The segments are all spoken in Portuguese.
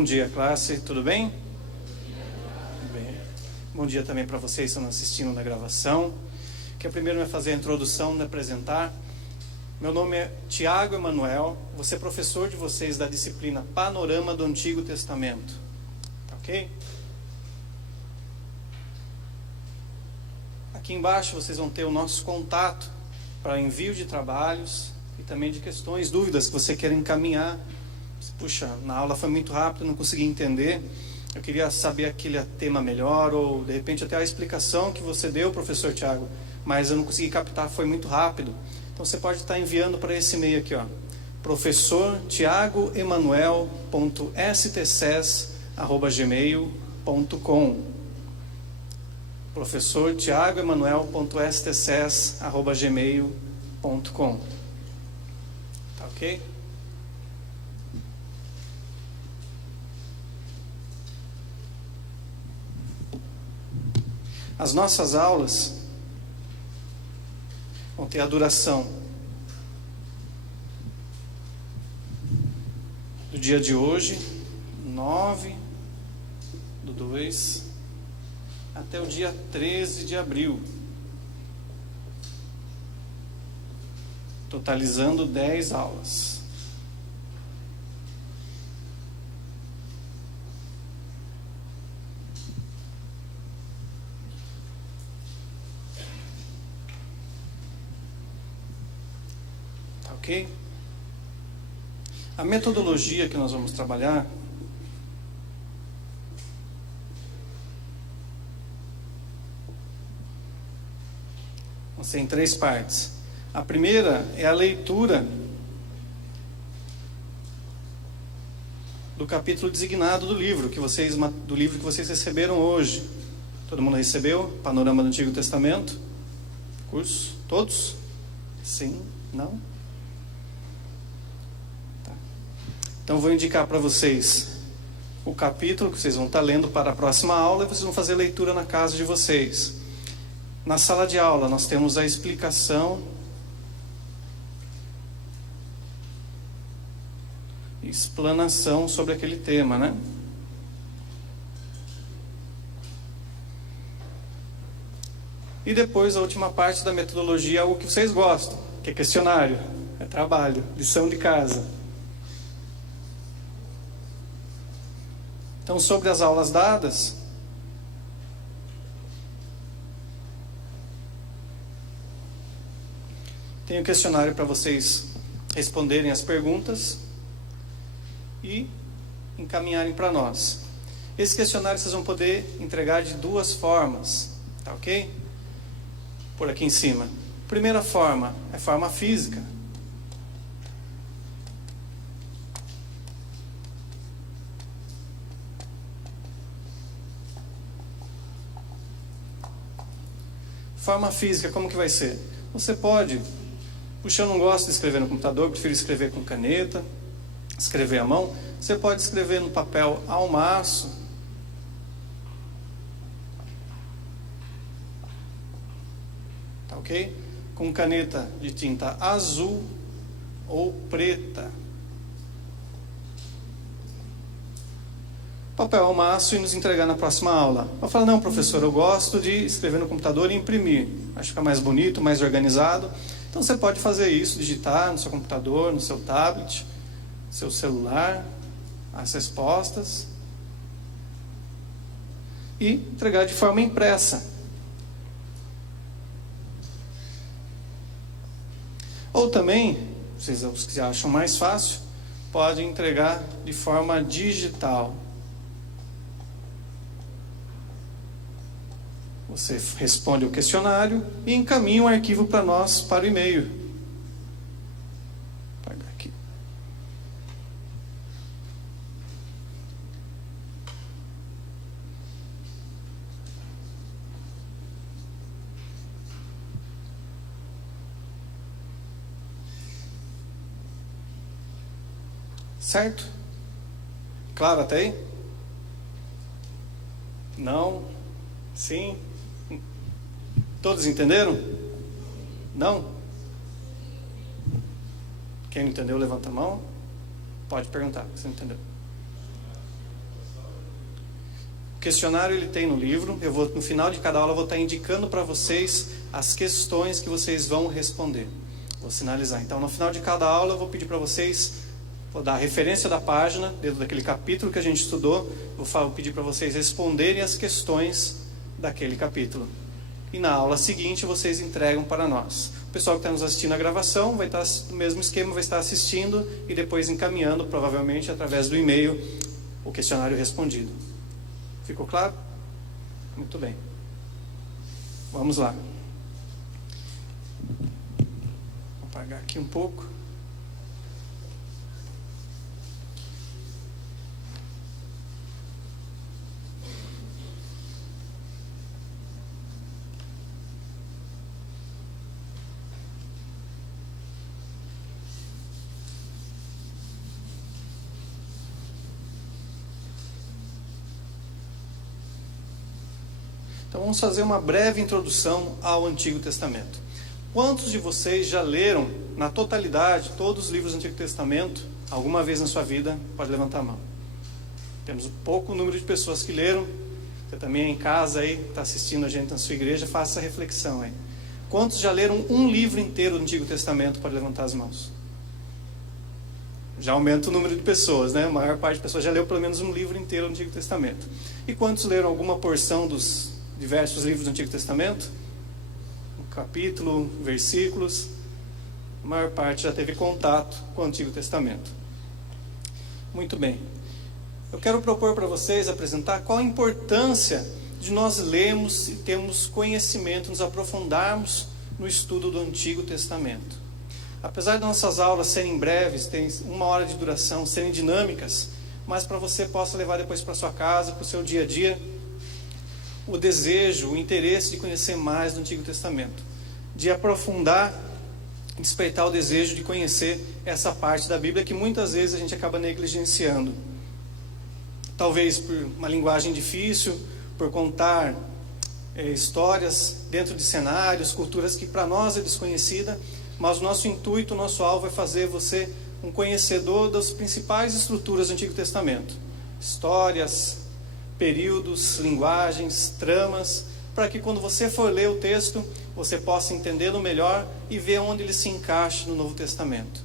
Bom dia, classe. Tudo bem? Bem. Bom dia também para vocês que estão assistindo na gravação. Que primeiro vai fazer a introdução, me apresentar. Meu nome é Tiago Emanuel. Vou ser professor de vocês da disciplina Panorama do Antigo Testamento. Ok? Aqui embaixo vocês vão ter o nosso contato para envio de trabalhos e também de questões, dúvidas que você quer encaminhar. Puxa, na aula foi muito rápido, não consegui entender. Eu queria saber aquele tema melhor, ou de repente até a explicação que você deu, professor Tiago, mas eu não consegui captar, foi muito rápido. Então você pode estar enviando para esse e-mail aqui, ó, professor.tiagoemanuel.stcs@gmail.com. professor.tiagoemanuel.stcs@gmail.com. Tá ok? As nossas aulas vão ter a duração do dia de hoje, 9/2, até o dia 13 de abril, totalizando 10 aulas. Ok? A metodologia que nós vamos trabalhar vão ser em 3 partes. A primeira é a leitura do capítulo designado do livro que vocês receberam hoje. Todo mundo recebeu? Panorama do Antigo Testamento? Curso? Todos? Sim? Não? Então vou indicar para vocês o capítulo que vocês vão estar lendo para a próxima aula e vocês vão fazer leitura na casa de vocês. Na sala de aula nós temos a explicação, explanação sobre aquele tema, né? E depois a última parte da metodologia é o que vocês gostam, que é questionário, é trabalho, lição de casa. Então, sobre as aulas dadas, tem um questionário para vocês responderem as perguntas e encaminharem para nós. Esse questionário vocês vão poder entregar de 2 formas, tá ok? Por aqui em cima. Primeira forma é forma física. Forma física, como que vai ser? Você pode, puxa, eu não gosto de escrever no computador, prefiro escrever com caneta, escrever à mão. Você pode escrever no papel ao maço. Tá ok? Com caneta de tinta azul ou preta. Papel ao maço e nos entregar na próxima aula. Eu falo, não, professor, eu gosto de escrever no computador e imprimir. Acho que fica mais bonito, mais organizado. Então você pode fazer isso, digitar no seu computador, no seu tablet, no seu celular, as respostas. E entregar de forma impressa. Ou também, vocês os que acham mais fácil, podem entregar de forma digital. Você responde o questionário e encaminha um arquivo para nós, para o e-mail. Vou apagar aqui. Certo? Claro até aí? Não? Sim? Todos entenderam? Não? Quem não entendeu, levanta a mão. Pode perguntar, você não entendeu. O questionário ele tem no livro. No final de cada aula eu vou estar indicando para vocês as questões que vocês vão responder. Vou sinalizar. Então, no final de cada aula eu vou pedir para vocês, vou dar a referência da página, dentro daquele capítulo que a gente estudou, vou pedir para vocês responderem as questões daquele capítulo. E na aula seguinte vocês entregam para nós. O pessoal que está nos assistindo a gravação vai estar no mesmo esquema, vai estar assistindo e depois encaminhando, provavelmente através do e-mail, o questionário respondido. Ficou claro? Muito bem. Vamos lá. Vou apagar aqui um pouco. Então vamos fazer uma breve introdução ao Antigo Testamento. Quantos de vocês já leram, na totalidade, todos os livros do Antigo Testamento, alguma vez na sua vida? Pode levantar a mão. Temos um pouco número de pessoas que leram. Você também em casa aí, está assistindo a gente na sua igreja, faça essa reflexão aí. Quantos já leram um livro inteiro do Antigo Testamento? Pode levantar as mãos. Já aumenta o número de pessoas, né? A maior parte das pessoas já leu pelo menos um livro inteiro do Antigo Testamento. E quantos leram alguma porção dos diversos livros do Antigo Testamento? Um capítulo, versículos. A maior parte já teve contato com o Antigo Testamento. Muito bem. Eu quero propor para vocês apresentar qual a importância de nós lermos e termos conhecimento, nos aprofundarmos no estudo do Antigo Testamento. Apesar de nossas aulas serem breves, terem 1 hora de duração, serem dinâmicas, mas para você possa levar depois para sua casa, para o seu dia a dia, o desejo, o interesse de conhecer mais do Antigo Testamento, de aprofundar, despertar o desejo de conhecer essa parte da Bíblia que muitas vezes a gente acaba negligenciando. Talvez por uma linguagem difícil, por contar histórias dentro de cenários, culturas que para nós é desconhecida, mas o nosso intuito, o nosso alvo é fazer você um conhecedor das principais estruturas do Antigo Testamento. Histórias, períodos, linguagens, tramas, para que quando você for ler o texto, você possa entendê-lo melhor e ver onde ele se encaixa no Novo Testamento.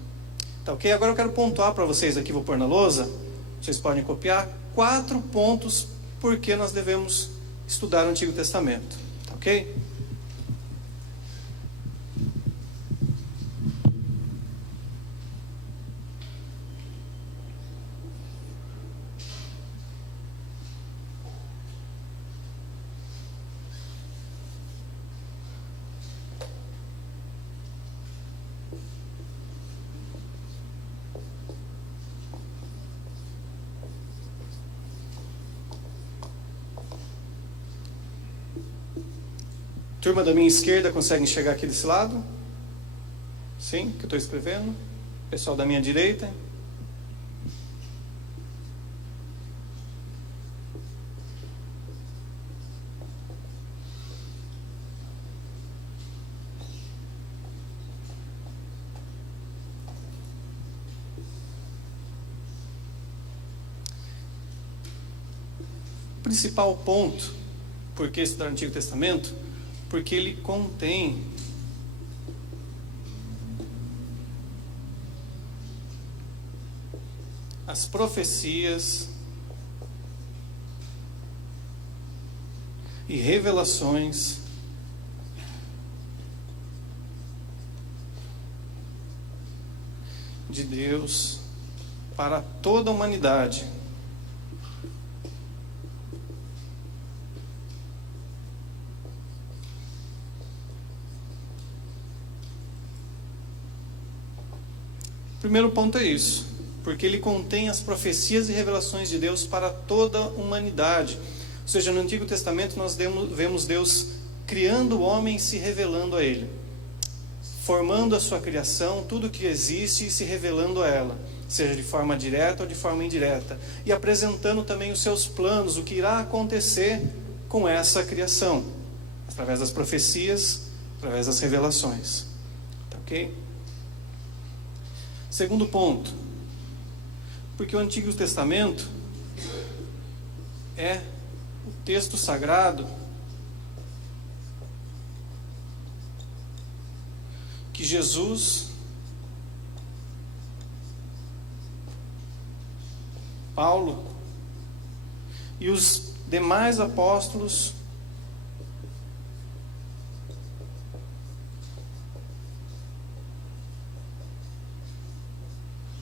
Tá ok? Agora eu quero pontuar para vocês aqui, vou pôr na lousa, vocês podem copiar, 4 pontos por que nós devemos estudar o Antigo Testamento. Tá ok? Turma da minha esquerda consegue enxergar aqui desse lado? Sim, que eu estou escrevendo. Pessoal da minha direita. O principal ponto, por que estudar o Antigo Testamento? Porque ele contém as profecias e revelações de Deus para toda a humanidade. O primeiro ponto é isso, porque ele contém as profecias e revelações de Deus para toda a humanidade. Ou seja, no Antigo Testamento nós vemos Deus criando o homem e se revelando a ele, formando a sua criação, tudo que existe e se revelando a ela, seja de forma direta ou de forma indireta, e apresentando também os seus planos, o que irá acontecer com essa criação, através das profecias, através das revelações. Tá ok? Segundo ponto, porque o Antigo Testamento é o texto sagrado que Jesus, Paulo e os demais apóstolos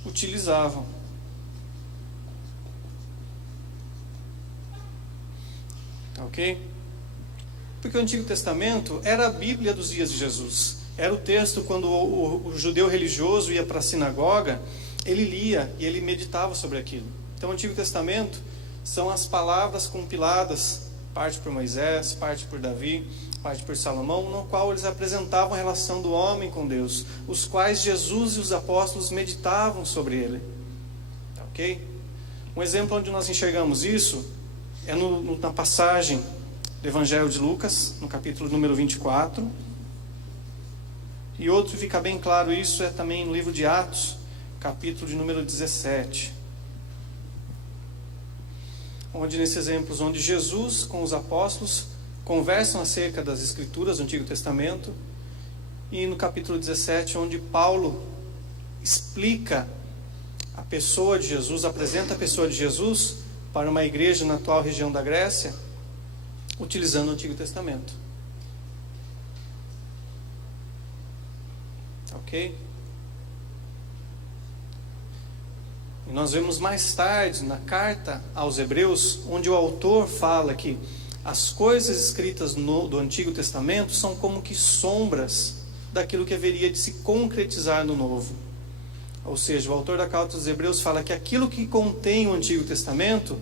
utilizavam. Ok? Porque o Antigo Testamento era a Bíblia dos dias de Jesus. Era o texto quando o judeu religioso ia para a sinagoga, ele lia e ele meditava sobre aquilo. Então o Antigo Testamento são as palavras compiladas, parte por Moisés, parte por Davi, parte por Salomão, no qual eles apresentavam a relação do homem com Deus, os quais Jesus e os apóstolos meditavam sobre ele. Ok? Um exemplo onde nós enxergamos isso é na passagem do Evangelho de Lucas, no capítulo número 24. E outro fica bem claro isso é também no livro de Atos, capítulo de número 17. Onde nesses exemplos, onde Jesus com os apóstolos conversam acerca das Escrituras do Antigo Testamento. E no capítulo 17, onde Paulo explica a pessoa de Jesus, apresenta a pessoa de Jesus para uma igreja na atual região da Grécia, utilizando o Antigo Testamento. Ok? E nós vemos mais tarde, na carta aos Hebreus, onde o autor fala que as coisas escritas do Antigo Testamento são como que sombras daquilo que haveria de se concretizar no Novo. Ou seja, o autor da carta aos Hebreus fala que aquilo que contém o Antigo Testamento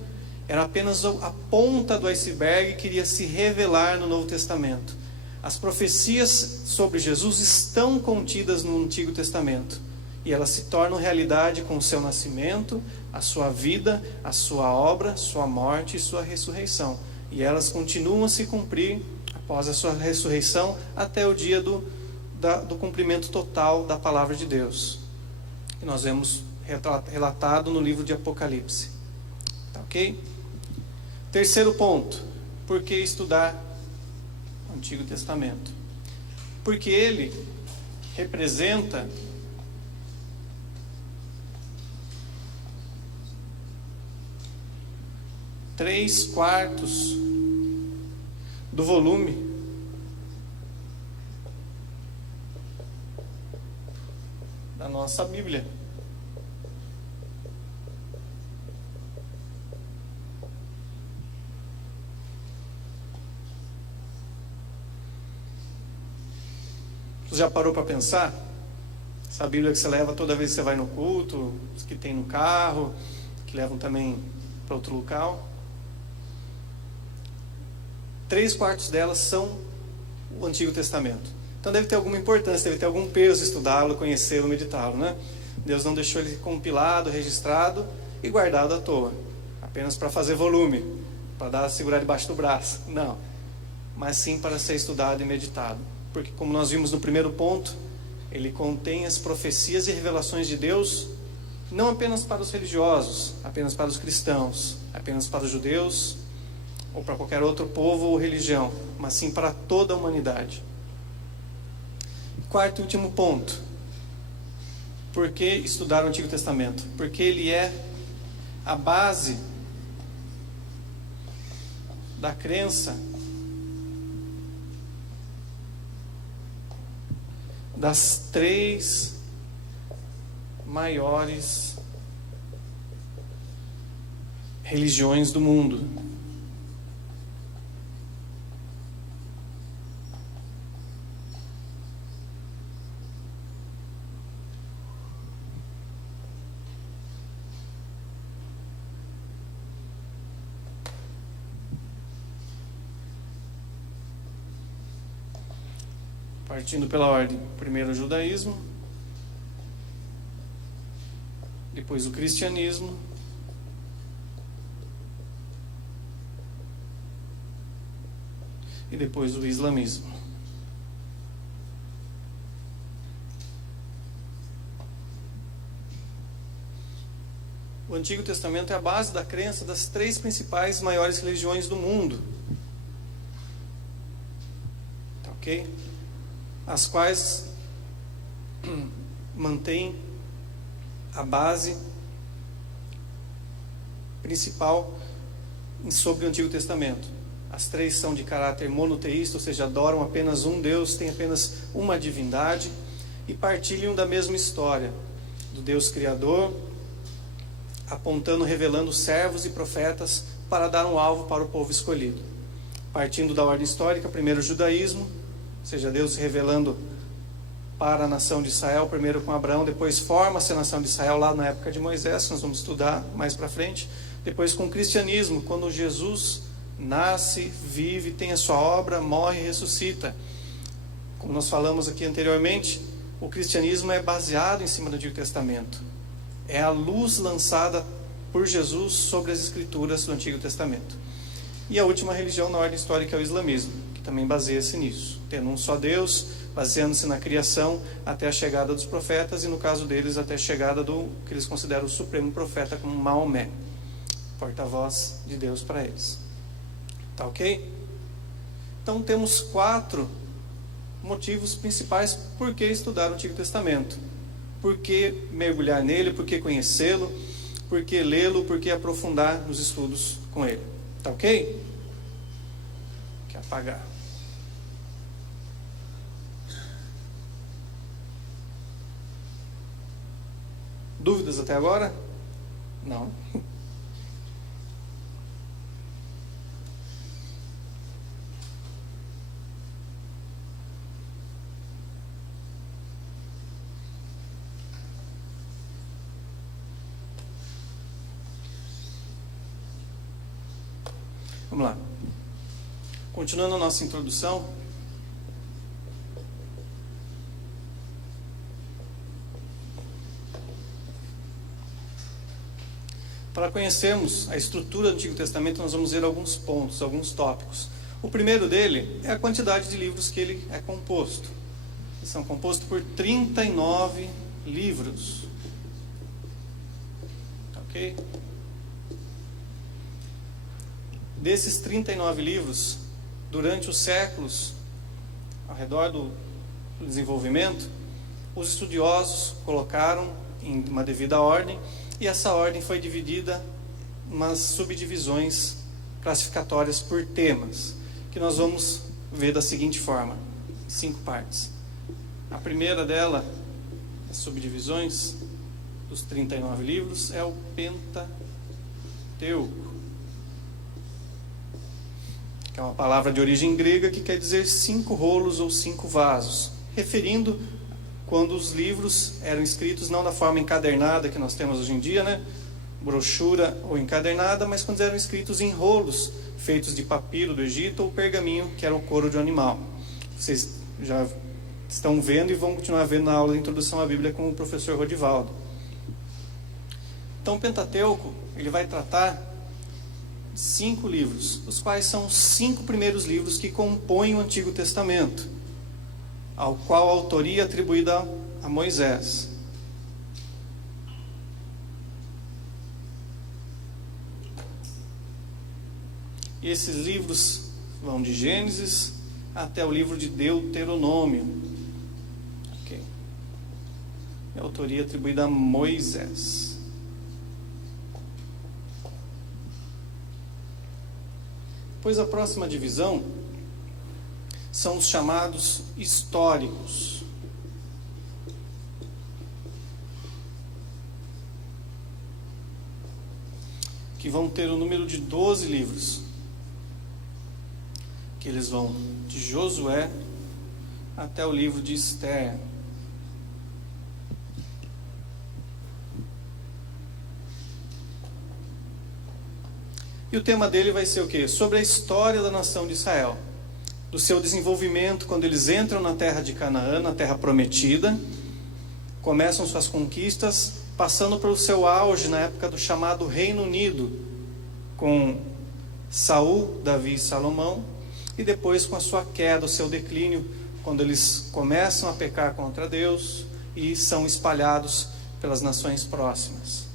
era apenas a ponta do iceberg que iria se revelar no Novo Testamento. As profecias sobre Jesus estão contidas no Antigo Testamento. E elas se tornam realidade com o seu nascimento, a sua vida, a sua obra, sua morte e sua ressurreição. E elas continuam a se cumprir após a sua ressurreição até o dia do cumprimento total da palavra de Deus. Que nós vemos relatado no livro de Apocalipse. Tá ok? Terceiro ponto. Por que estudar o Antigo Testamento? Porque ele representa três quartos do volume da nossa Bíblia. Você já parou para pensar? Essa Bíblia que você leva toda vez que você vai no culto, os que tem no carro, que levam também para outro local. 3/4 delas são o Antigo Testamento. Então deve ter alguma importância, deve ter algum peso estudá-lo, conhecê-lo, meditá-lo, né? Deus não deixou ele compilado, registrado e guardado à toa, apenas para fazer volume, para segurar debaixo do braço. Não, mas sim para ser estudado e meditado. Porque como nós vimos no primeiro ponto, ele contém as profecias e revelações de Deus, não apenas para os religiosos, apenas para os cristãos, apenas para os judeus, ou para qualquer outro povo ou religião, mas sim para toda a humanidade. Quarto e último ponto. Por que estudar o Antigo Testamento? Porque ele é a base da crença das 3 maiores religiões do mundo. Partindo pela ordem, primeiro o judaísmo, depois o cristianismo, e depois o islamismo. o Antigo Testamento é a base da crença das 3 principais maiores religiões do mundo. Tá ok? As quais mantêm a base principal sobre o Antigo Testamento. As 3 são de caráter monoteísta, ou seja, adoram apenas um Deus, têm apenas uma divindade e partilham da mesma história do Deus Criador, apontando, revelando servos e profetas para dar um alvo para o povo escolhido. Partindo da ordem histórica, primeiro o judaísmo, ou seja, Deus se revelando para a nação de Israel, primeiro com Abraão, depois forma-se a nação de Israel lá na época de Moisés, nós vamos estudar mais para frente. Depois com o cristianismo, quando Jesus nasce, vive, tem a sua obra, morre e ressuscita. Como nós falamos aqui anteriormente, o cristianismo é baseado em cima do Antigo Testamento. É a luz lançada por Jesus sobre as escrituras do Antigo Testamento. E a última religião na ordem histórica é o islamismo, que também baseia-se nisso, tendo um só Deus, baseando-se na criação até a chegada dos profetas, e no caso deles até a chegada do que eles consideram o supremo profeta, como Maomé, porta-voz de Deus para eles. Tá ok? Então temos 4 motivos principais por que estudar o Antigo Testamento. Por que mergulhar nele, por que conhecê-lo, por que lê-lo, por que aprofundar nos estudos com ele. Tá ok? Quer apagar? Dúvidas até agora? Não. Vamos lá. Continuando a nossa introdução. Para conhecermos a estrutura do Antigo Testamento, nós vamos ver alguns pontos, alguns tópicos. O primeiro dele é a quantidade de livros que ele é composto. Eles são compostos por 39 livros. Ok? Desses 39 livros, durante os séculos, ao redor do desenvolvimento, os estudiosos colocaram em uma devida ordem, e essa ordem foi dividida em umas subdivisões classificatórias por temas, que nós vamos ver da seguinte forma, 5 partes. A primeira dela, as subdivisões dos 39 livros, é o Pentateuco, que é uma palavra de origem grega que quer dizer 5 rolos ou 5 vasos, referindo quando os livros eram escritos não da forma encadernada que nós temos hoje em dia, né? Brochura ou encadernada, mas quando eram escritos em rolos feitos de papiro do Egito ou pergaminho, que era o couro de um animal. Vocês já estão vendo e vão continuar vendo na aula de introdução à Bíblia com o professor Rodivaldo. Então o Pentateuco, ele vai tratar 5 livros, os quais são os 5 primeiros livros que compõem o Antigo Testamento, ao qual a autoria é atribuída a Moisés. E esses livros vão de Gênesis até o livro de Deuteronômio. Ok. A autoria é atribuída a Moisés. Pois a próxima divisão são os chamados históricos. Que vão ter o número de 12 livros. Que eles vão de Josué até o livro de Esther. E o tema dele vai ser o quê? Sobre a história da nação de Israel. Do seu desenvolvimento, quando eles entram na terra de Canaã, na terra prometida, começam suas conquistas, passando pelo seu auge na época do chamado Reino Unido, com Saul, Davi e Salomão, e depois com a sua queda, o seu declínio, quando eles começam a pecar contra Deus e são espalhados pelas nações próximas.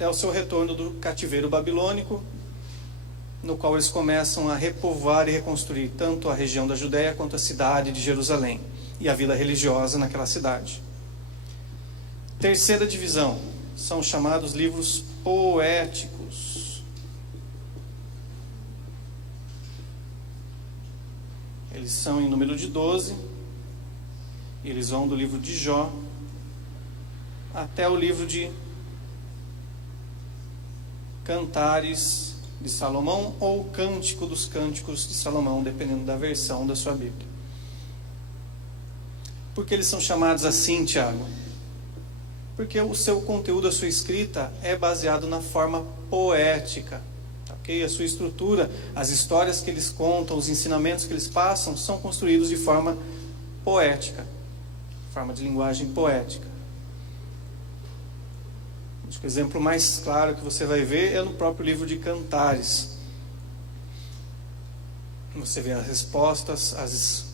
até o seu retorno do cativeiro babilônico, no qual eles começam a repovoar e reconstruir tanto a região da Judéia quanto a cidade de Jerusalém e a vida religiosa naquela cidade. Terceira divisão são chamados livros poéticos. Eles são em número de 12, e eles vão do livro de Jó até o livro de Cantares de Salomão, ou Cântico dos Cânticos de Salomão, dependendo da versão da sua Bíblia. Por que eles são chamados assim, Tiago? Porque o seu conteúdo, a sua escrita é baseado na forma poética, ok? A sua estrutura, as histórias que eles contam, os ensinamentos que eles passam, são construídos de forma poética, forma de linguagem poética. Acho que o exemplo mais claro que você vai ver é no próprio livro de Cantares. Você vê as respostas,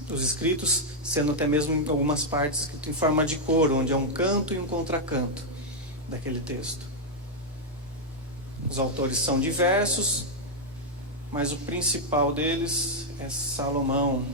os escritos, sendo até mesmo em algumas partes escrito em forma de coro, onde é um canto e um contracanto daquele texto. Os autores são diversos, mas o principal deles é Salomão.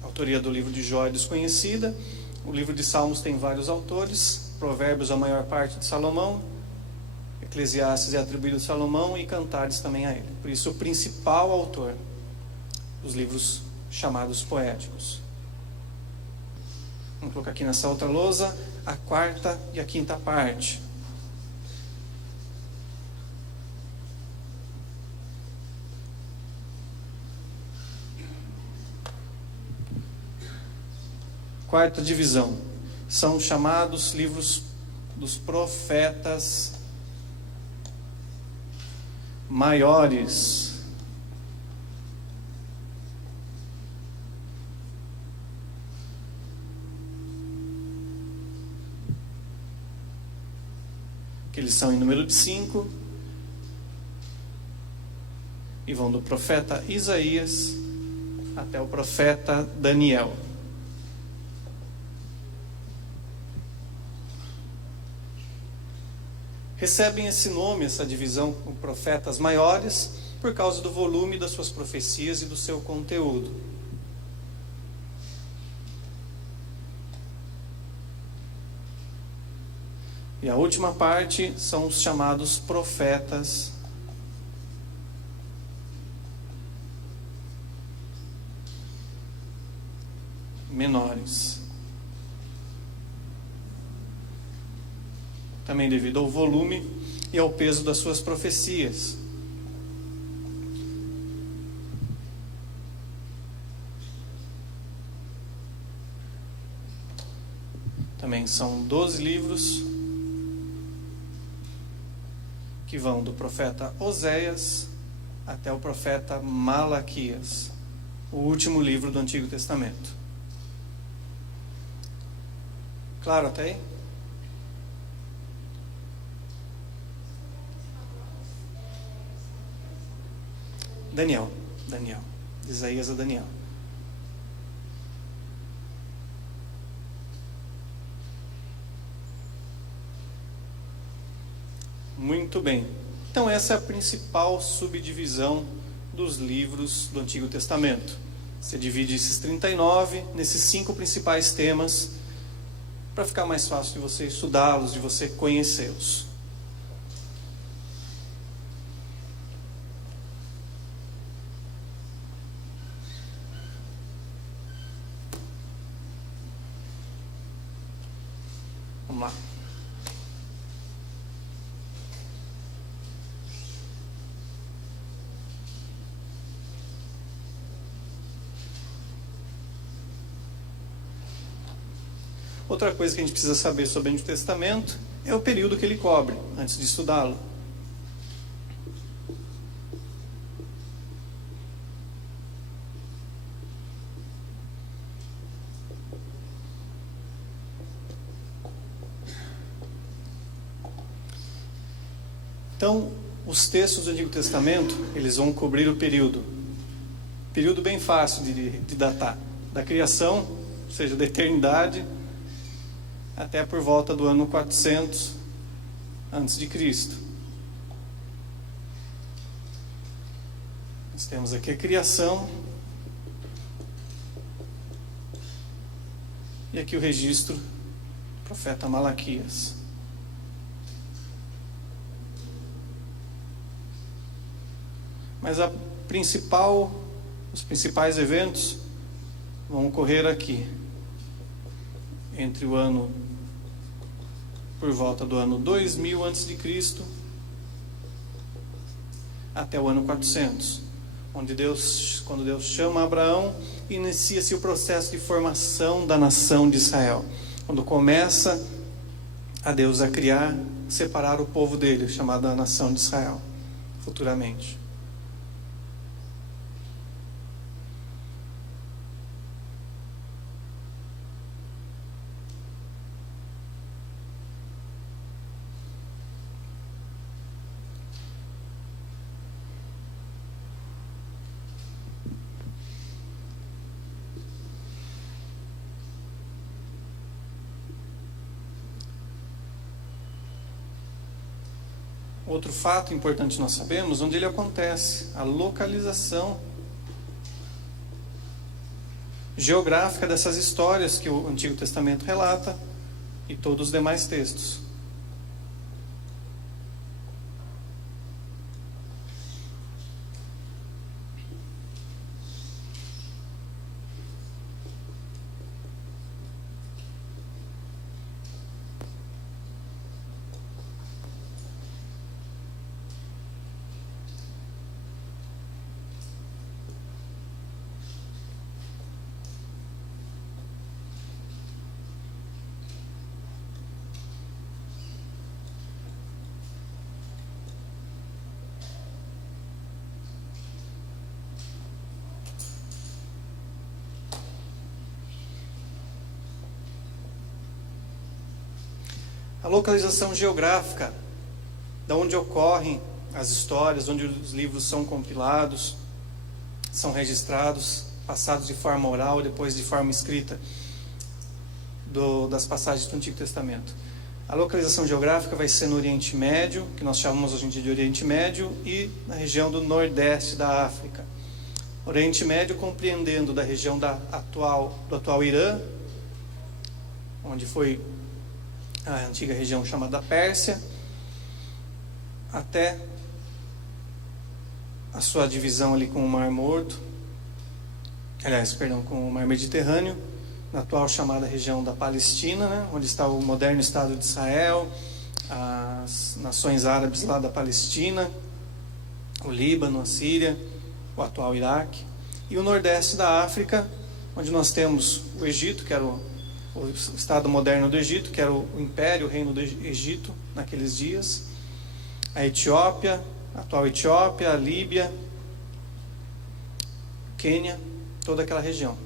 A autoria do livro de Jó é desconhecida. O livro de Salmos tem vários autores. Provérbios, a maior parte de Salomão. Eclesiastes é atribuído a Salomão e Cantares também a ele. Por isso, o principal autor dos livros chamados poéticos. Vamos colocar aqui nessa outra lousa a quarta e a quinta parte. Quarta divisão são chamados livros dos profetas maiores. Que eles são em número de 5 e vão do profeta Isaías até o profeta Daniel. Recebem esse nome, essa divisão com profetas maiores, por causa do volume das suas profecias e do seu conteúdo. E a última parte são os chamados profetas menores. Também devido ao volume e ao peso das suas profecias. Também são 12 livros que vão do profeta Oséias até o profeta Malaquias, o último livro do Antigo Testamento. Claro até aí? Daniel. Isaías a Daniel. Muito bem. Então essa é a principal subdivisão dos livros do Antigo Testamento. Você divide esses 39 nesses 5 principais temas, para ficar mais fácil de você estudá-los, de você conhecê-los. Vamos lá. Outra coisa que a gente precisa saber sobre o Antigo Testamento é o período que ele cobre, antes de estudá-lo. Então, os textos do Antigo Testamento, eles vão cobrir o período bem fácil de datar, da criação, ou seja, da eternidade, até por volta do ano 400 antes de Cristo. Nós temos aqui a criação e aqui o registro do profeta Malaquias. Mas os principais eventos vão ocorrer aqui, entre o ano, por volta do ano 2000 a.C. até o ano 400, quando Deus chama Abraão, inicia-se o processo de formação da nação de Israel, quando começa a Deus a criar, separar o povo dele, chamada nação de Israel, futuramente. Outro fato importante nós sabemos, onde ele acontece, a localização geográfica dessas histórias que o Antigo Testamento relata e todos os demais textos. A localização geográfica, da onde ocorrem as histórias, onde os livros são compilados, são registrados, passados de forma oral, depois de forma escrita, das passagens do Antigo Testamento. A localização geográfica vai ser no Oriente Médio, que nós chamamos hoje em dia de Oriente Médio, e na região do Nordeste da África. Oriente Médio compreendendo da região do atual Irã, onde foi a antiga região chamada Pérsia, até a sua divisão ali com o Mar Morto, com o Mar Mediterrâneo, na atual chamada região da Palestina, né, onde está o moderno Estado de Israel, as nações árabes lá da Palestina, o Líbano, a Síria, o atual Iraque, e o Nordeste da África, onde nós temos o Egito, que era o Estado moderno do Egito, que era o Império, o Reino do Egito naqueles dias, a Etiópia, a atual Etiópia, a Líbia, Quênia, toda aquela região.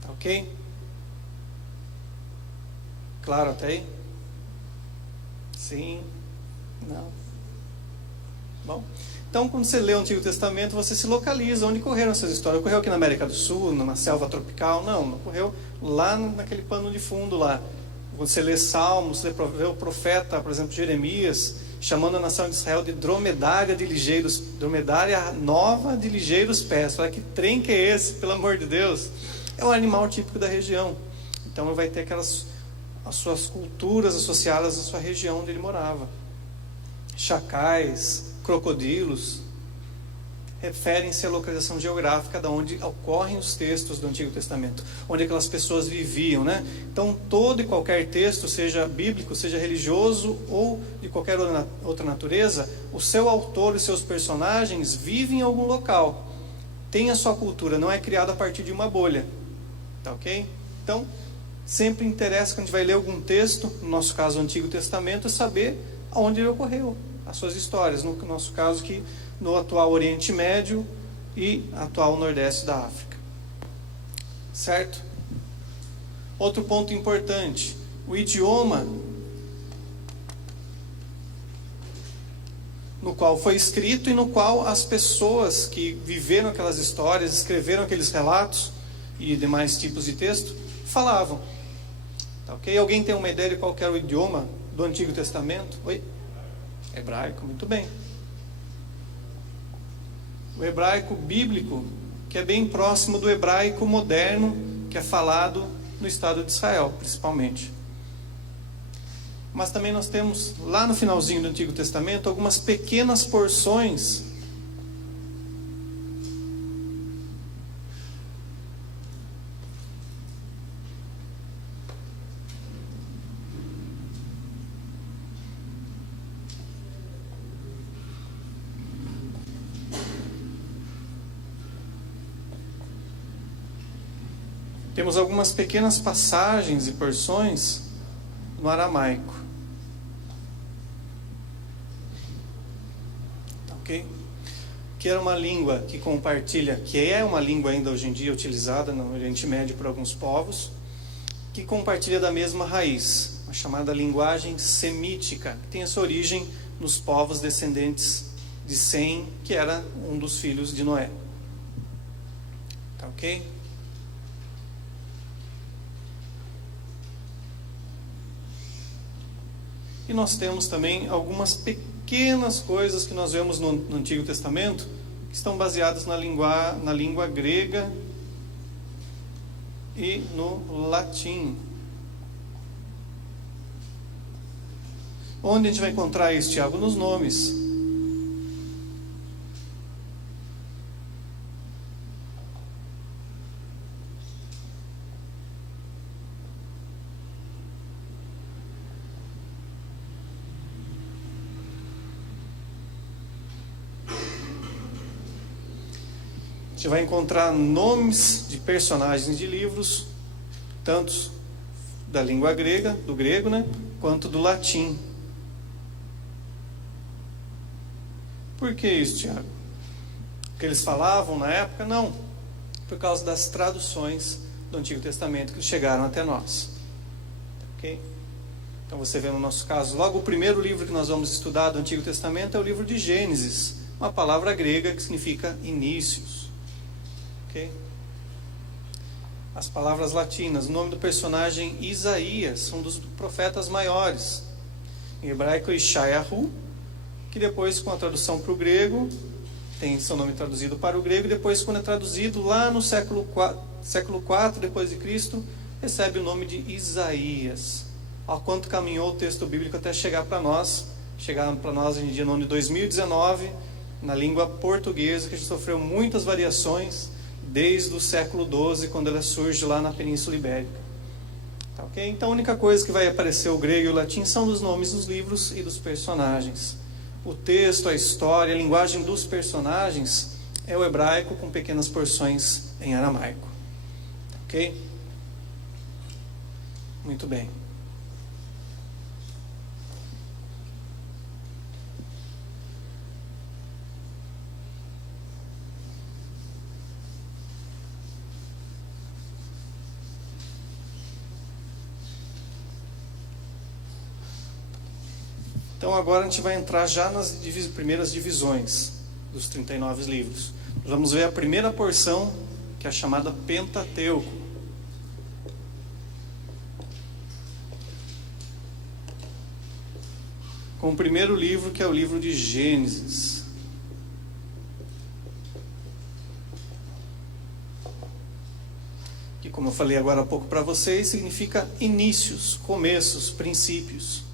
Tá ok? Claro até aí? Sim? Não? Bom, então quando você lê o Antigo Testamento, você se localiza onde correram essas histórias. Ocorreu aqui na América do Sul, na selva tropical? Não ocorreu lá naquele pano de fundo lá. Quando você lê Salmos, você vê o profeta, por exemplo, Jeremias, chamando a nação de Israel de dromedária nova de ligeiros pés. Fala, que trem que é esse, pelo amor de Deus? É o animal típico da região. Então ele vai ter as suas culturas associadas à sua região onde ele morava. Chacais, crocodilos, referem-se à localização geográfica de onde ocorrem os textos do Antigo Testamento, onde aquelas pessoas viviam, né? Então, todo e qualquer texto, seja bíblico, seja religioso ou de qualquer outra natureza, o seu autor e seus personagens vivem em algum local, tem a sua cultura, não é criado a partir de uma bolha, tá ok? Então, sempre interessa quando a gente vai ler algum texto, no nosso caso o Antigo Testamento, saber aonde ele ocorreu, as suas histórias, no nosso caso aqui, no atual Oriente Médio e atual Nordeste da África. Certo? Outro ponto importante, o idioma no qual foi escrito e no qual as pessoas que viveram aquelas histórias, escreveram aqueles relatos e demais tipos de texto, falavam. Tá, ok? Alguém tem uma ideia de qual que era o idioma do Antigo Testamento? Oi? Hebraico, muito bem. O hebraico bíblico, que é bem próximo do hebraico moderno, que é falado no estado de Israel, principalmente. Mas também nós temos, lá no finalzinho do Antigo Testamento, algumas pequenas porções temos algumas pequenas passagens e porções no aramaico. Ok? Que era uma língua que compartilha, que é uma língua ainda hoje em dia utilizada no Oriente Médio por alguns povos, que compartilha da mesma raiz, a chamada linguagem semítica, que tem a sua origem nos povos descendentes de Sem, que era um dos filhos de Noé. Tá ok? E nós temos também algumas pequenas coisas que nós vemos no Antigo Testamento, que estão baseadas na língua grega e no latim. Onde a gente vai encontrar isso, Tiago? Nos nomes. A gente vai encontrar nomes de personagens de livros, tanto da língua grega, do grego, né, quanto do latim. Por que isso, Tiago? Porque eles falavam na época? Não. Por causa das traduções do Antigo Testamento que chegaram até nós. Ok? Então você vê no nosso caso, logo o primeiro livro que nós vamos estudar do Antigo Testamento é o livro de Gênesis, uma palavra grega que significa inícios. Ok? As palavras latinas, o nome do personagem Isaías, um dos profetas maiores. Em hebraico, Ishayahu, que depois, com a tradução para o grego, tem seu nome traduzido para o grego, e depois, quando é traduzido lá no século IV depois de Cristo, recebe o nome de Isaías. Ao quanto caminhou o texto bíblico até chegar para nós, chegaram para nós em dia no ano de 2019, na língua portuguesa, que a gente sofreu muitas variações, desde o século XII, quando ela surge lá na Península Ibérica. Tá, ok? Então a única coisa que vai aparecer o grego e o latim são os nomes dos livros e dos personagens. O texto, a história, a linguagem dos personagens é o hebraico com pequenas porções em aramaico. Tá, ok? Muito bem. Então agora a gente vai entrar já nas primeiras divisões dos 39 livros. Vamos ver a primeira porção, que é a chamada Pentateuco. Com o primeiro livro, que é o livro de Gênesis. Que, como eu falei agora há pouco para vocês, significa inícios, começos, princípios.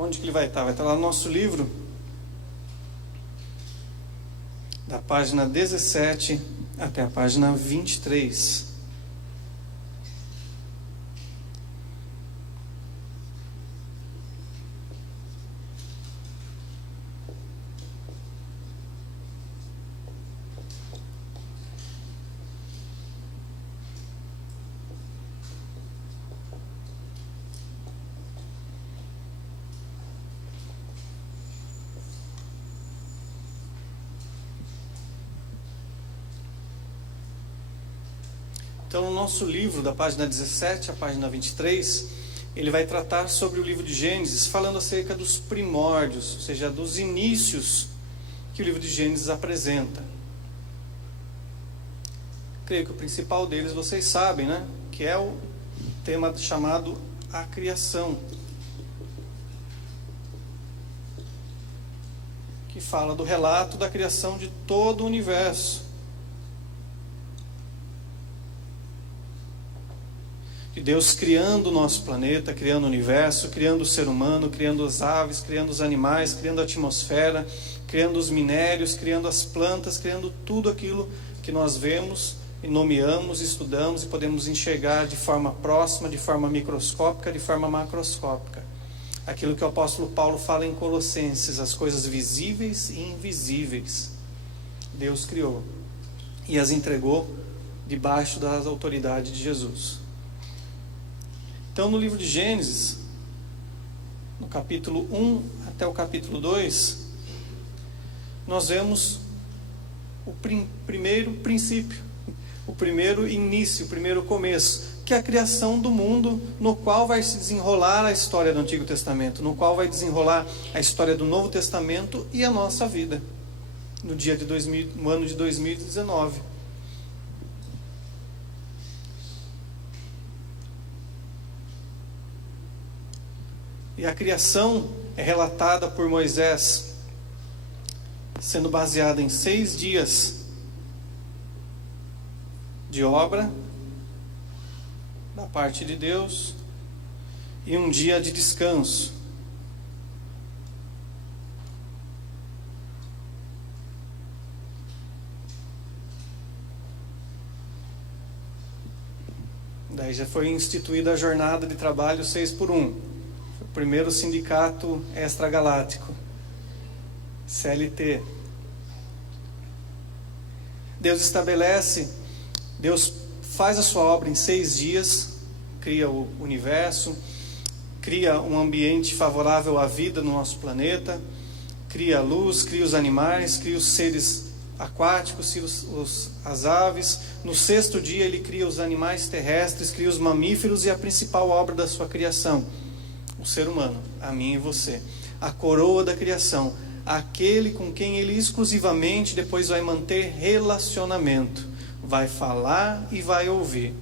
Onde que ele vai estar? Vai estar lá no nosso livro, da página 17 até a página 23. Então, no nosso livro, da página 17 à página 23, ele vai tratar sobre o livro de Gênesis, falando acerca dos primórdios, ou seja, dos inícios que o livro de Gênesis apresenta. Creio que o principal deles vocês sabem, né? Que é o tema chamado a criação, que fala do relato da criação de todo o universo, de Deus criando o nosso planeta, criando o universo, criando o ser humano, criando as aves, criando os animais, criando a atmosfera, criando os minérios, criando as plantas, criando tudo aquilo que nós vemos e nomeamos, estudamos e podemos enxergar de forma próxima, de forma microscópica, de forma macroscópica. Aquilo que o apóstolo Paulo fala em Colossenses, as coisas visíveis e invisíveis, Deus criou e as entregou debaixo da autoridade de Jesus. Então, no livro de Gênesis, no capítulo 1 até o capítulo 2, nós vemos o primeiro princípio, o primeiro início, o primeiro começo, que é a criação do mundo, no qual vai se desenrolar a história do Antigo Testamento, no qual vai desenrolar a história do Novo Testamento e a nossa vida, no ano de 2019. E a criação é relatada por Moisés, sendo baseada em 6 dias de obra da parte de Deus e um dia de descanso. Daí já foi instituída a jornada de trabalho 6x1. O primeiro sindicato extragaláctico, CLT. Deus faz a sua obra em 6 dias, cria o universo, cria um ambiente favorável à vida no nosso planeta, cria a luz, cria os animais, cria os seres aquáticos, cria as aves. No 6º dia ele cria os animais terrestres, cria os mamíferos e a principal obra da sua criação, o ser humano, a mim e você, a coroa da criação, aquele com quem ele exclusivamente depois vai manter relacionamento, vai falar e vai ouvir,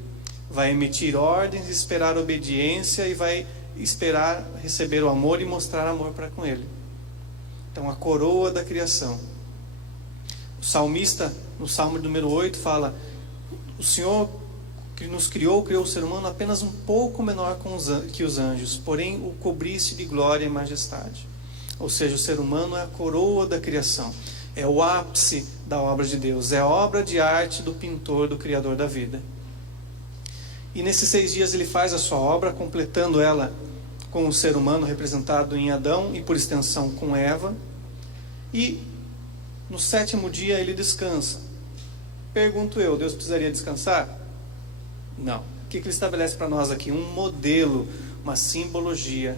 vai emitir ordens, esperar obediência e vai esperar receber o amor e mostrar amor para com ele. Então, a coroa da criação. O salmista, no Salmo número 8, fala: o Senhor que nos criou o ser humano apenas um pouco menor que os anjos, porém o cobriste de glória e majestade. Ou seja, o ser humano é a coroa da criação, é o ápice da obra de Deus, é a obra de arte do pintor, do Criador da vida. E nesses 6 dias ele faz a sua obra, completando ela com o ser humano representado em Adão e por extensão com Eva. E no 7º dia ele descansa. Pergunto eu, Deus precisaria descansar? Não. O que ele estabelece para nós aqui? Um modelo, uma simbologia,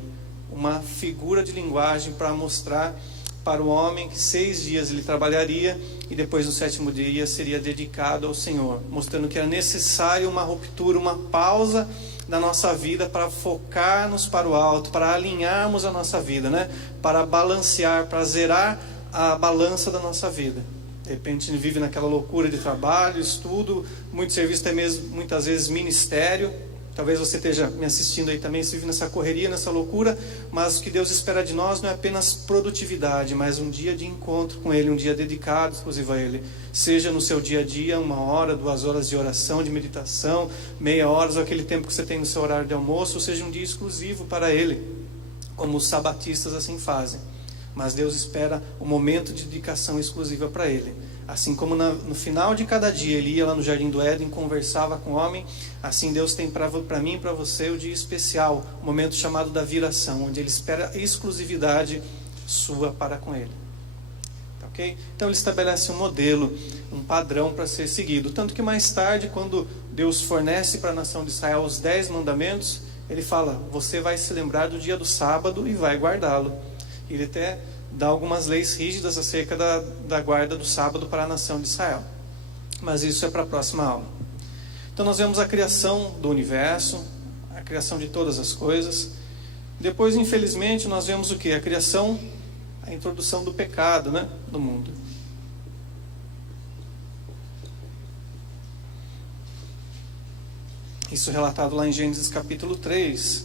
uma figura de linguagem para mostrar para o homem que 6 dias ele trabalharia e depois no 7º dia seria dedicado ao Senhor, mostrando que era necessário uma ruptura, uma pausa da nossa vida para focarmos para o alto, para alinharmos a nossa vida, né? Para balancear, para zerar a balança da nossa vida. De repente a gente vive naquela loucura de trabalho, estudo, muito serviço, até mesmo muitas vezes ministério. Talvez você esteja me assistindo aí também, se vive nessa correria, nessa loucura, mas o que Deus espera de nós não é apenas produtividade, mas um dia de encontro com Ele, um dia dedicado exclusivo a Ele. Seja no seu dia a dia, 1 hora, 2 horas de oração, de meditação, meia hora, ou aquele tempo que você tem no seu horário de almoço, ou seja um dia exclusivo para Ele, como os sabatistas assim fazem. Mas Deus espera um momento de dedicação exclusiva para Ele. Assim como no final de cada dia Ele ia lá no Jardim do Éden, conversava com o homem, assim Deus tem para mim e para você o dia especial, o momento chamado da viração, onde Ele espera exclusividade sua para com Ele. Tá, ok? Então Ele estabelece um modelo, um padrão para ser seguido. Tanto que mais tarde, quando Deus fornece para a nação de Israel os 10 mandamentos, Ele fala: você vai se lembrar do dia do sábado e vai guardá-lo. Ele até dá algumas leis rígidas acerca da guarda do sábado para a nação de Israel. Mas isso é para a próxima aula. Então nós vemos a criação do universo, a criação de todas as coisas. Depois, infelizmente, nós vemos o que? A criação, a introdução do pecado, né, no mundo. Isso relatado lá em Gênesis capítulo 3.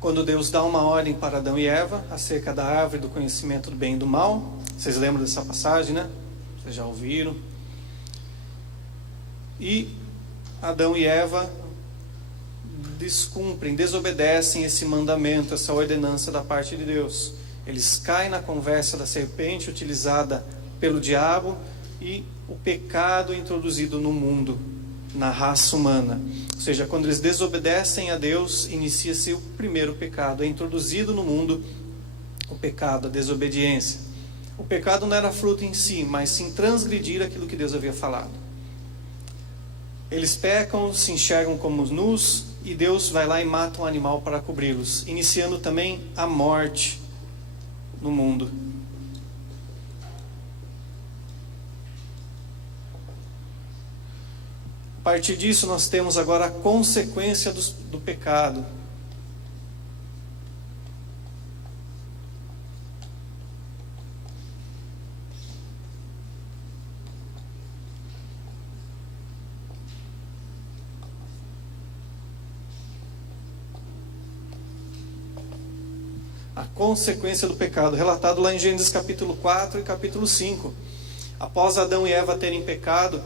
Quando Deus dá uma ordem para Adão e Eva acerca da árvore do conhecimento do bem e do mal. Vocês lembram dessa passagem, né? Vocês já ouviram. E Adão e Eva descumprem, desobedecem esse mandamento, essa ordenança da parte de Deus. Eles caem na conversa da serpente utilizada pelo diabo e o pecado é introduzido no mundo, na raça humana. Ou seja, quando eles desobedecem a Deus, inicia-se o primeiro pecado. É introduzido no mundo o pecado, a desobediência. O pecado não era fruto em si, mas sim transgredir aquilo que Deus havia falado. Eles pecam, se enxergam como nus, e Deus vai lá e mata um animal para cobri-los, iniciando também a morte no mundo. A partir disso, nós temos agora a consequência do pecado. A consequência do pecado, relatado lá em Gênesis capítulo 4 e capítulo 5. Após Adão e Eva terem pecado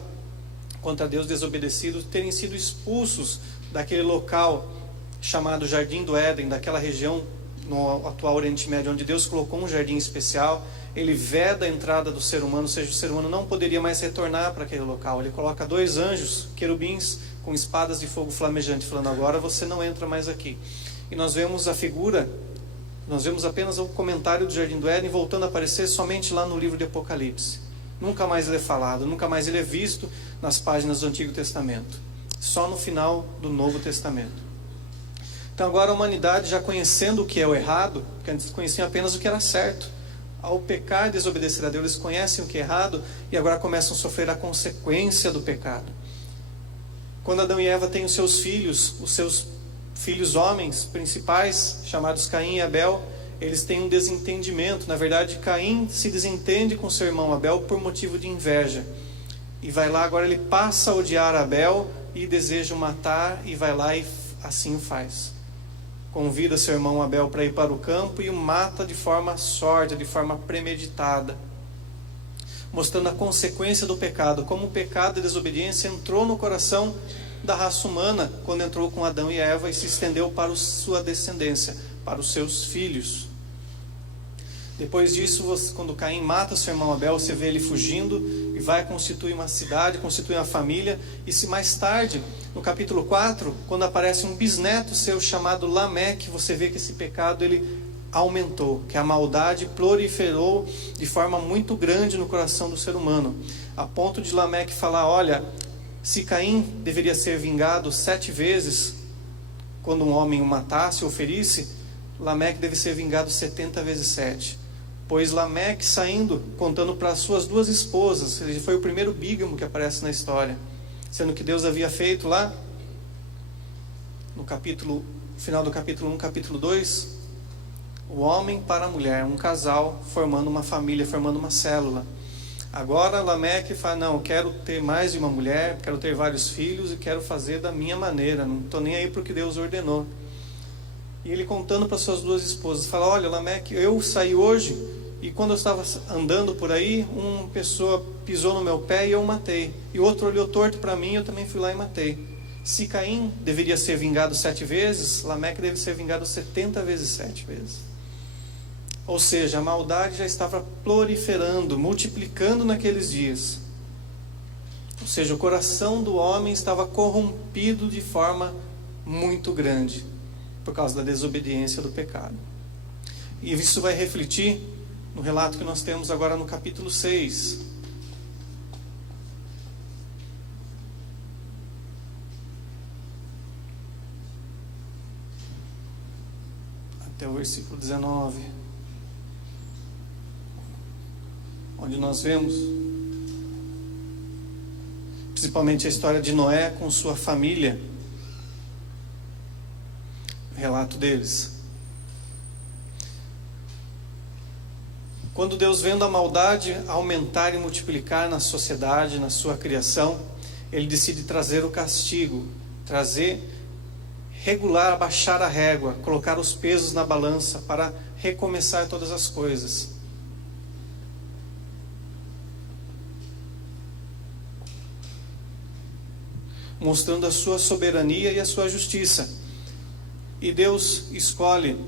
contra Deus, desobedecidos, terem sido expulsos daquele local chamado Jardim do Éden, daquela região no atual Oriente Médio, onde Deus colocou um jardim especial. Ele veda a entrada do ser humano, ou seja, o ser humano não poderia mais retornar para aquele local. Ele coloca 2 anjos, querubins, com espadas de fogo flamejante, falando: agora você não entra mais aqui. E nós vemos a figura, nós vemos apenas o comentário do Jardim do Éden voltando a aparecer somente lá no livro de Apocalipse. Nunca mais ele é falado, nunca mais ele é visto nas páginas do Antigo Testamento. Só no final do Novo Testamento. Então agora a humanidade, já conhecendo o que é o errado, porque antes conheciam apenas o que era certo. Ao pecar e desobedecer a Deus, eles conhecem o que é errado e agora começam a sofrer a consequência do pecado. Quando Adão e Eva têm os seus filhos homens principais, chamados Caim e Abel, eles têm um desentendimento. Na verdade, Caim se desentende com seu irmão Abel por motivo de inveja. E vai lá, agora ele passa a odiar Abel e deseja o matar, e vai lá e assim o faz. Convida seu irmão Abel para ir para o campo e o mata de forma sórdia, de forma premeditada. Mostrando a consequência do pecado, como o pecado e a desobediência entrou no coração da raça humana, quando entrou com Adão e Eva e se estendeu para sua descendência, para os seus filhos. Depois disso, quando Caim mata seu irmão Abel, você vê ele fugindo e vai constituir uma cidade, constituir uma família. E se mais tarde, no capítulo 4, quando aparece um bisneto seu chamado Lameque, você vê que esse pecado ele aumentou, que a maldade proliferou de forma muito grande no coração do ser humano, a ponto de Lameque falar: olha, se Caim deveria ser vingado 7 vezes quando um homem o matasse ou ferisse, Lameque deve ser vingado 70 vezes 7. Pois Lameque, saindo, contando para as suas 2 esposas, ele foi o primeiro bígamo que aparece na história, sendo que Deus havia feito lá no final do capítulo 1, capítulo 2, o homem para a mulher, um casal formando uma família, formando uma célula. Agora Lameque fala: não, eu quero ter mais de uma mulher, quero ter vários filhos e quero fazer da minha maneira, não estou nem aí para o que Deus ordenou. E ele contando para suas 2 esposas, fala: olha, Lameque, eu saí hoje e quando eu estava andando por aí, uma pessoa pisou no meu pé e eu o matei. E o outro olhou torto para mim e eu também fui lá e matei. Se Caim deveria ser vingado 7 vezes, Lameque deve ser vingado 70 vezes 7 vezes. Ou seja, a maldade já estava proliferando, multiplicando naqueles dias. Ou seja, o coração do homem estava corrompido de forma muito grande, por causa da desobediência do pecado. E isso vai refletir no relato que nós temos agora no capítulo 6. Até o versículo 19. Onde nós vemos principalmente a história de Noé com sua família, o relato deles. Quando Deus, vendo a maldade aumentar e multiplicar na sociedade, na sua criação, Ele decide trazer o castigo, regular, abaixar a régua, colocar os pesos na balança para recomeçar todas as coisas. Mostrando a sua soberania e a sua justiça. E Deus escolhe,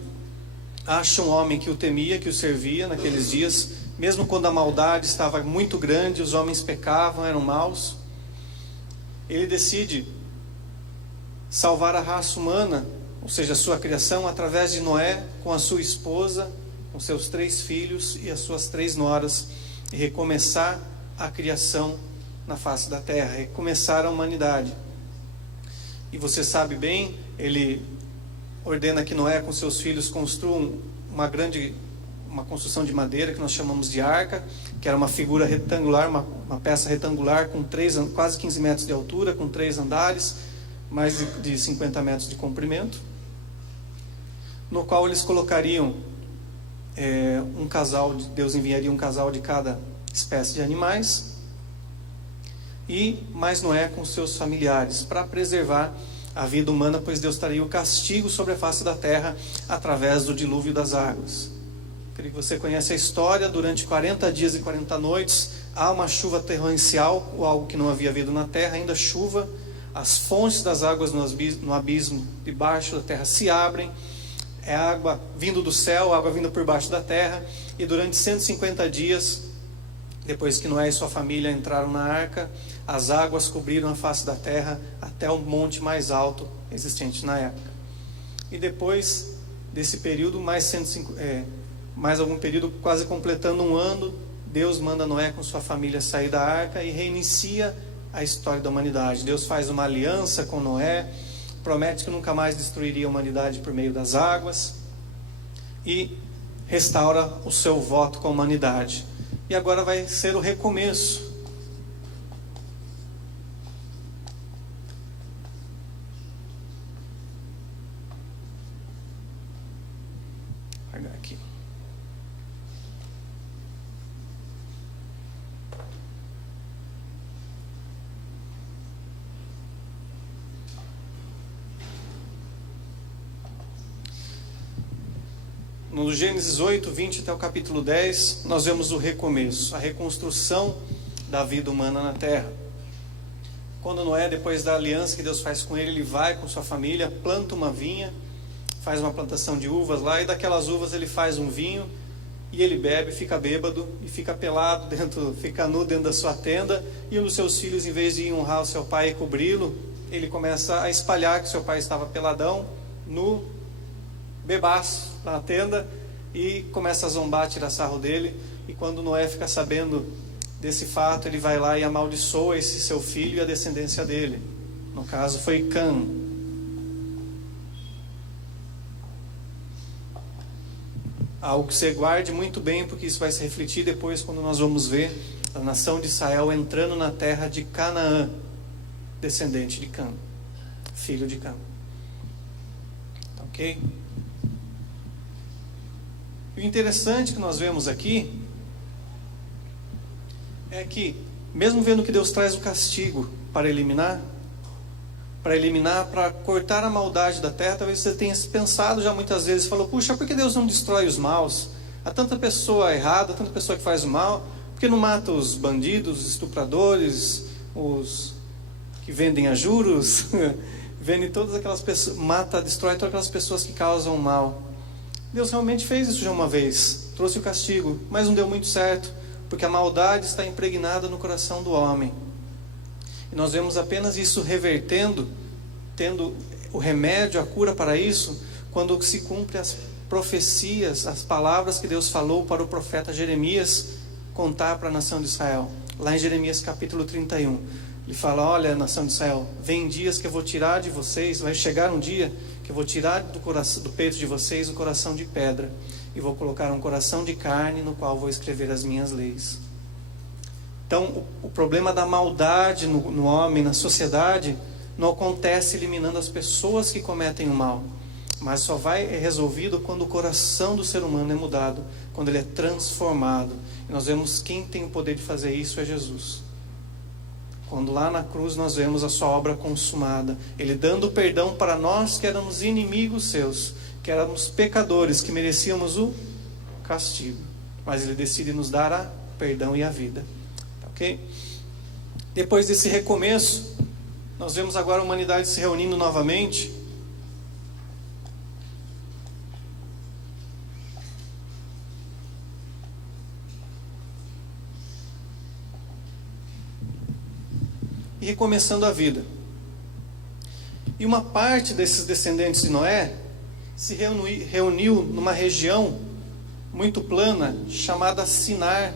acha um homem que o temia, que o servia naqueles dias, mesmo quando a maldade estava muito grande, os homens pecavam, eram maus. Ele decide salvar a raça humana, ou seja, a sua criação, através de Noé, com a sua esposa, com seus 3 filhos e as suas 3 noras, e recomeçar a criação na face da terra, recomeçar a humanidade. E você sabe bem, ele ordena que Noé com seus filhos construam uma construção de madeira que nós chamamos de arca, que era uma figura retangular, uma peça retangular com quase 15 metros de altura, com 3 andares, mais de 50 metros de comprimento, no qual eles colocariam um casal, Deus enviaria um casal de cada espécie de animais, e mais Noé com seus familiares, para preservar a vida humana, pois Deus traria o castigo sobre a face da terra através do dilúvio das águas. Creio que você conhece a história. Durante 40 dias e 40 noites há uma chuva torrencial, ou algo que não havia havido na terra, ainda chuva. As fontes das águas no abismo debaixo da terra se abrem, é água vindo do céu, água vindo por baixo da terra, e durante 150 dias, depois que Noé e sua família entraram na arca, as águas cobriram a face da terra até o monte mais alto existente na época. E depois desse período, mais algum período, quase completando um ano, Deus manda Noé com sua família sair da arca e reinicia a história da humanidade. Deus faz uma aliança com Noé, promete que nunca mais destruiria a humanidade por meio das águas e restaura o seu voto com a humanidade. E agora vai ser o recomeço. Aqui. No Gênesis 8, 20 até o capítulo 10, nós vemos o recomeço, a reconstrução da vida humana na terra. Quando Noé, depois da aliança que Deus faz com ele, ele vai com sua família, planta uma vinha, faz uma plantação de uvas lá, e daquelas uvas ele faz um vinho, e ele bebe, fica bêbado, e fica pelado, fica nu dentro da sua tenda, e um dos seus filhos, em vez de honrar o seu pai e cobri-lo, ele começa a espalhar que seu pai estava peladão, nu, bebaço na tenda, e começa a zombar, tirar sarro dele. E quando Noé fica sabendo desse fato, ele vai lá e amaldiçoa esse seu filho e a descendência dele. No caso foi Cã. Algo que você guarde muito bem, porque isso vai se refletir depois quando nós vamos ver a nação de Israel entrando na terra de Canaã, descendente de Cã, filho de Cã. Ok? O interessante que nós vemos aqui é que, mesmo vendo que Deus traz o castigo para eliminar, para cortar a maldade da terra, talvez você tenha pensado já muitas vezes, falou, puxa, por que Deus não destrói os maus? Há tanta pessoa errada, tanta pessoa que faz o mal, por que não mata os bandidos, os estupradores, os que vendem a juros, vendem todas aquelas pessoas, destrói todas aquelas pessoas que causam o mal? Deus realmente fez isso já uma vez, trouxe o castigo, mas não deu muito certo, porque a maldade está impregnada no coração do homem. E nós vemos apenas isso revertendo, tendo o remédio, a cura para isso, quando se cumpre as profecias, as palavras que Deus falou para o profeta Jeremias contar para a nação de Israel. Lá em Jeremias capítulo 31, ele fala, olha, nação de Israel, vem dias que eu vou tirar de vocês, vai chegar um dia que eu vou tirar do peito de vocês o coração de pedra, e vou colocar um coração de carne no qual vou escrever as minhas leis. Então, o problema da maldade no homem, na sociedade, não acontece eliminando as pessoas que cometem o mal, mas só vai resolvido quando o coração do ser humano é mudado, quando ele é transformado. E nós vemos quem tem o poder de fazer isso é Jesus. Quando lá na cruz nós vemos a sua obra consumada, Ele dando perdão para nós que éramos inimigos seus, que éramos pecadores, que merecíamos o castigo, mas Ele decide nos dar a perdão e a vida. Ok? Depois desse recomeço, nós vemos agora a humanidade se reunindo novamente. E recomeçando a vida. E uma parte desses descendentes de Noé se reuniu numa região muito plana chamada Sinar.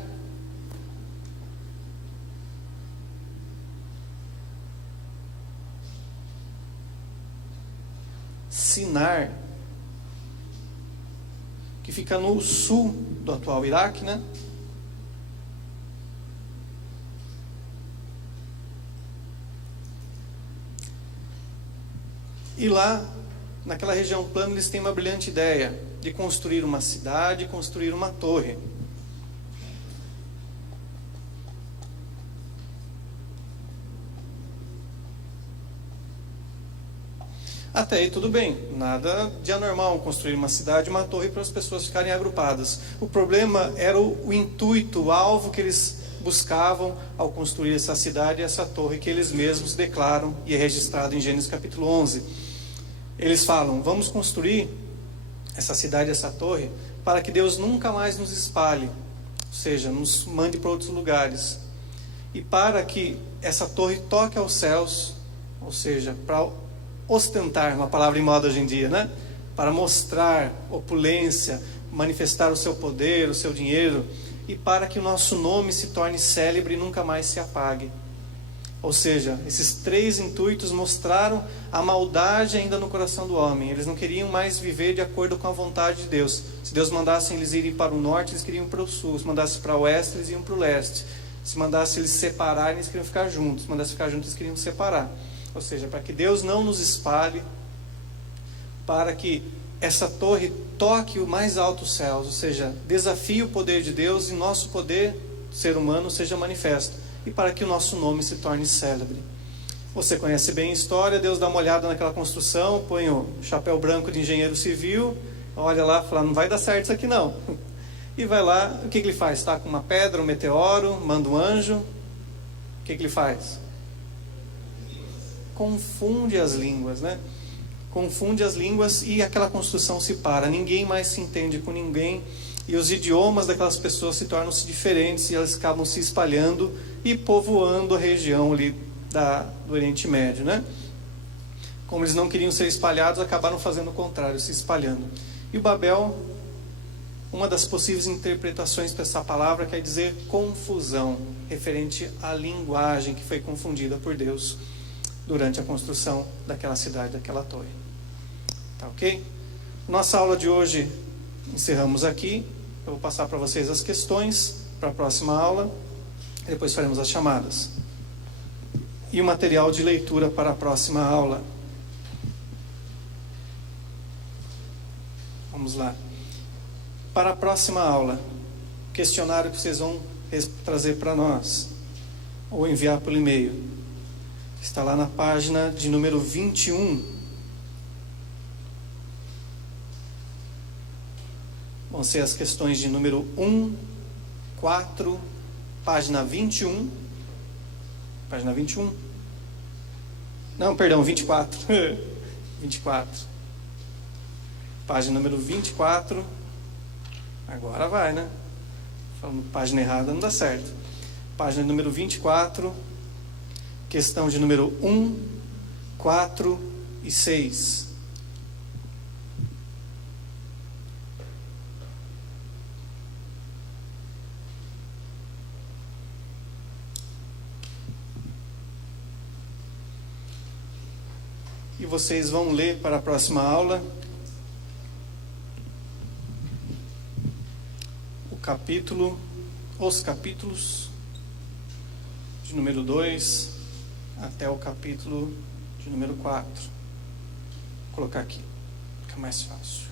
Sinar, que fica no sul do atual Iraque, né? E lá, naquela região plana, eles têm uma brilhante ideia de construir uma cidade, construir uma torre. Até aí tudo bem, nada de anormal construir uma cidade, uma torre para as pessoas ficarem agrupadas. O problema era o intuito, o alvo que eles buscavam ao construir essa cidade e essa torre que eles mesmos declaram, e é registrado em Gênesis capítulo 11. Eles falam, vamos construir essa cidade, essa torre, para que Deus nunca mais nos espalhe, ou seja, nos mande para outros lugares. E para que essa torre toque aos céus, ou seja, para ostentar, uma palavra em moda hoje em dia, né? Para mostrar opulência, manifestar o seu poder, o seu dinheiro, e para que o nosso nome se torne célebre e nunca mais se apague. Ou seja, esses três intuitos mostraram a maldade ainda no coração do homem. Eles não queriam mais viver de acordo com a vontade de Deus. Se Deus mandasse eles irem para o norte, eles queriam ir para o sul. Se mandasse para o oeste, eles iam para o leste. Se mandasse eles separarem, eles queriam ficar juntos. Se mandasse ficar juntos, eles queriam separar. Ou seja, para que Deus não nos espalhe, para que essa torre toque o mais alto céus, ou seja, desafie o poder de Deus e nosso poder, ser humano, seja manifesto. E para que o nosso nome se torne célebre. Você conhece bem a história, Deus dá uma olhada naquela construção, põe o chapéu branco de engenheiro civil, olha lá e fala, não vai dar certo isso aqui não. E vai lá, o que ele faz? Está com uma pedra, um meteoro, manda um anjo, o que ele faz? Confunde as línguas, né? Confunde as línguas e aquela construção se para, ninguém mais se entende com ninguém, e os idiomas daquelas pessoas se tornam-se diferentes, e elas acabam se espalhando e povoando a região ali do Oriente Médio, né? Como eles não queriam ser espalhados, acabaram fazendo o contrário, se espalhando. E o Babel, uma das possíveis interpretações para essa palavra quer dizer confusão, referente à linguagem que foi confundida por Deus durante a construção daquela cidade, daquela torre. Tá ok? Nossa aula de hoje encerramos aqui. Eu vou passar para vocês as questões para a próxima aula. E depois faremos as chamadas. E o material de leitura para a próxima aula. Vamos lá. Para a próxima aula, questionário que vocês vão trazer para nós, ou enviar por e-mail. Está lá na página de número 21. Vão ser as questões de número 1, 4, página 21. Página 21. Não, perdão, 24. 24. Página número 24. Agora vai, né? Falando página errada não dá certo. Página número 24. Questão de número 1, 4 e 6. E vocês vão ler para a próxima aula os capítulos de número 2 até o capítulo de número 4. Vou colocar aqui, fica mais fácil.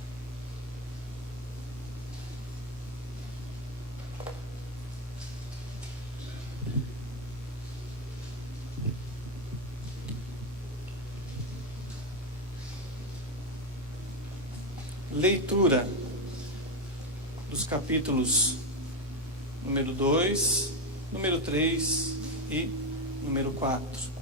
Leitura dos capítulos número 2, número 3 e número 4.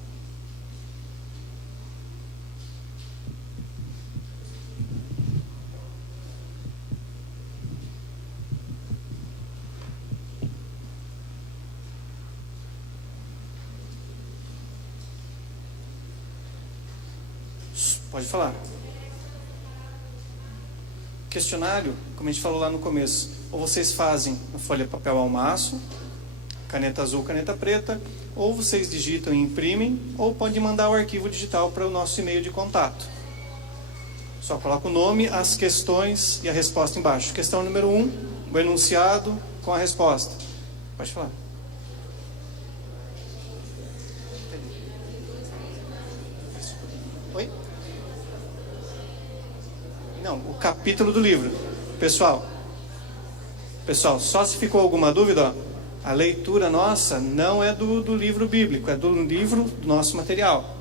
Pode falar. Questionário, como a gente falou lá no começo, ou vocês fazem na folha papel ao maço, caneta azul, caneta preta, ou vocês digitam e imprimem, ou pode mandar o arquivo digital para o nosso e-mail de contato. Só coloca o nome, as questões e a resposta embaixo. Questão número 1, o enunciado com a resposta. Pode falar. Oi? Não, o capítulo do livro. Pessoal, só se ficou alguma dúvida, ó, a leitura nossa não é do livro bíblico, é do livro do nosso material.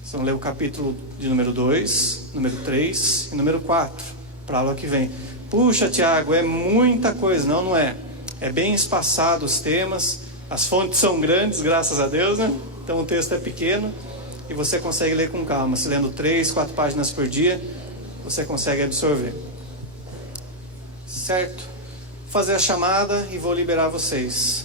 Vocês vão ler o capítulo de número 2, número 3 e número 4, para a aula que vem. Puxa, Tiago, é muita coisa. Não, não é. É bem espaçado os temas, as fontes são grandes, graças a Deus, né? Então o texto é pequeno e você consegue ler com calma. Se lendo 3, 4 páginas por dia, você consegue absorver. Certo? Vou fazer a chamada e vou liberar vocês.